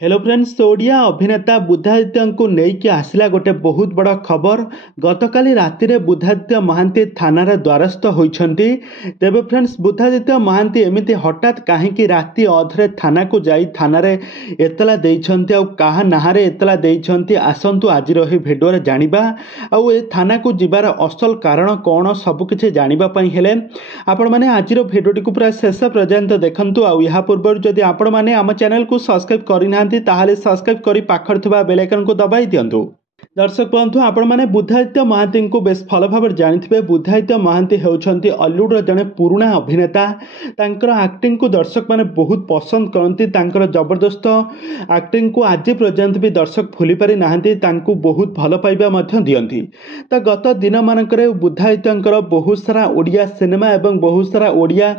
Hello friends, Odia अभिनेता बुद्धादित्य को लेकिन आसला गोटे बहुत बड़ खबर। गतकाली राति रे बुद्धादित्य महांती थानार द्वारस्थ होइछंती। तेबे फ्रेंड्स, बुद्धादित्य महांती एमिति हठात कहीं राति अधरे थाना को जाई थानारे एतला देइछंती। आउ काहा नाहारे एतला देइछंती, आसंतु आज रही भिडियो रे जानिबा। आउ ए थाना को जिबार असल कारण कौन सब किछि जानिबा पई हेले आपण माने आज रो भिडियोटी को पूरा शेष पर्यंत देखंतु। आउ या पूर्व जदि आपण माने आम चैनल को सब्सक्राइब करिना ताहले सब्सक्राइब करी पाखर थिबा बेल आइकन को दबाई दियंतु। दर्शक बंधु, आपण माने बुद्धादित्य महांती को बेस भल भाव जानिथिबे। बुद्धादित्य महांती हेउछंती हॉलीवुड जने पुराना अभिनेता। तांकर एक्टिंग को दर्शक माने बहुत पसंद करती। तांकर जबरदस्त एक्टिंग को आज पर्यंत भी दर्शक भूली पारि नाहंती। तांको बहुत भल पाइबा मध्य दियंती। तो गत दिन मानकरे बुद्धादित्यंकर बहुत सारा ओडिया सिनेमा एवं बहुत सारा ओडिया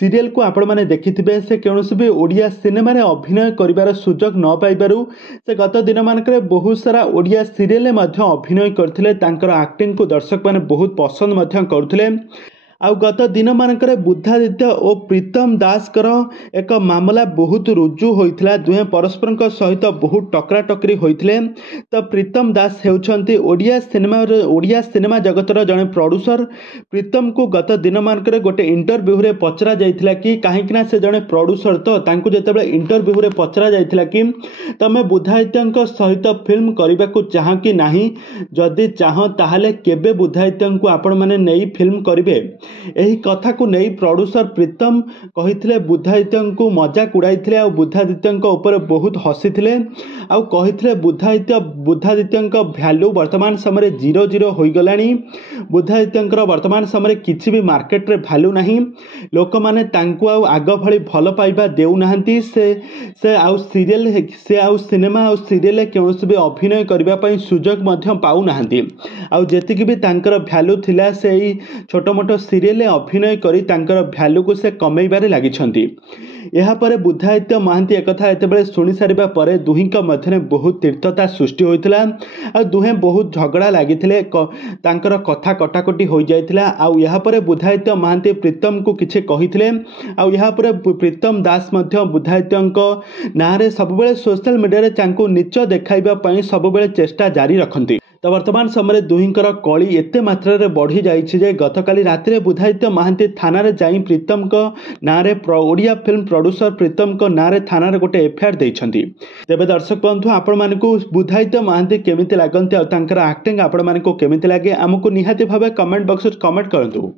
सीरियल को आपण माने देखिथिबे। से कौनसी भी ओडिया सिनेमा रे अभिनय करिवार सुजोग न पाइबारु से गत दिन मानकरे बहुत सारा ओडिया सीरियल अभिनय करथिले। तांकर एक्टिंग को दर्शक माने बहुत पसंद मध्य करथिले। आउ गत दिन मानकरे बुद्धादित्य और प्रीतम दास कर एक मामला बहुत रुजु होइथिला। दुहे परस्पर सहित बहुत टकरा टकरी होइथिले। तो प्रीतम दास हेउछंती ओडिया सिनेमा जगतर जड़े प्रोड्यूसर। प्रीतम को गत दिन मानकरे गोटे इंटरव्यू रे पचरा जाइथिला कि काहेकि से जड़े प्रोड्यूसर। तो तांको जेतेबेले इंटरव्यू रे पचरा जाइथिला कि तमे बुद्धादित्य सहित फिल्म करबा को चाह कि नाही, जदि चाह ताहाले केबे बुद्धादित्य को आपण माने नई फिल्म करिवे। एही कथा को नहीं प्रोड्यूसर प्रीतम कहिथिले बुद्धादित्य को मजाक उड़ाइथिले। आ बुद्धादित्य ऊपर बहुत हसीथिले। आ कहिथिले बुद्धादित्य भ्यालु वर्तमान समय 0 हो गलानी। बुद्धादित्य वर्तमान समय किछि भी मार्केट रे भ्यालु नाही। लोक माने तांको आग भली भल पाइबा देउ नाहंती। से आउ सीरियल से आउ सिनेमा आउ सीरियल कौनसी भी अभिनय करबा पई सुजोग मध्य पाउ नाहंती। आउ जेतिकी भी तांकर भ्यालु थिला से छोट मोट सीरियल अभिनय करी तांकर भ्यालु को से कमेइबारे लागिछंती। यहाँ पर बुद्धादित्य महांती एक कथा एतेबेले सुनी सारिबा परे दुहिंक मध्यरे बहुत तीर्थता सृष्टि होइतिला। आ दुहे बहुत झगड़ा लागिथिले। तांकर कथा कटाकटी हो जाइतिला। आउ यहाँ पर बुद्धादित्य महांती प्रीतम को किछि कहिथिले। आउ यहाँ पर प्रीतम दास मध्य बुद्धादित्यंक नारे सबबेले सोशल मीडिया रे तांको नीच देखाइबा पई सबबेले चेष्टा जारी रखंती। तो वर्तमान समय दुहिंकर कली एते मात्रा रे बढ़ी जाइछि जे गतकाली राति रे बुद्धादित्य महांती थाना रे जाई प्रीतम को नारे ओडिया फिल्म प्रोड्यूसर प्रीतम को नारे थाना रे गोटे एफआईआर दैछंती। तेबे दर्शक बंधु, आपण मानकु बुद्धादित्य महांती केमिति लागंती आ तांकर एक्टिंग आपण मानकु केमिति लागे, हमकु निहाती भाबे कमेंट बॉक्स रे कमेंट करंतु।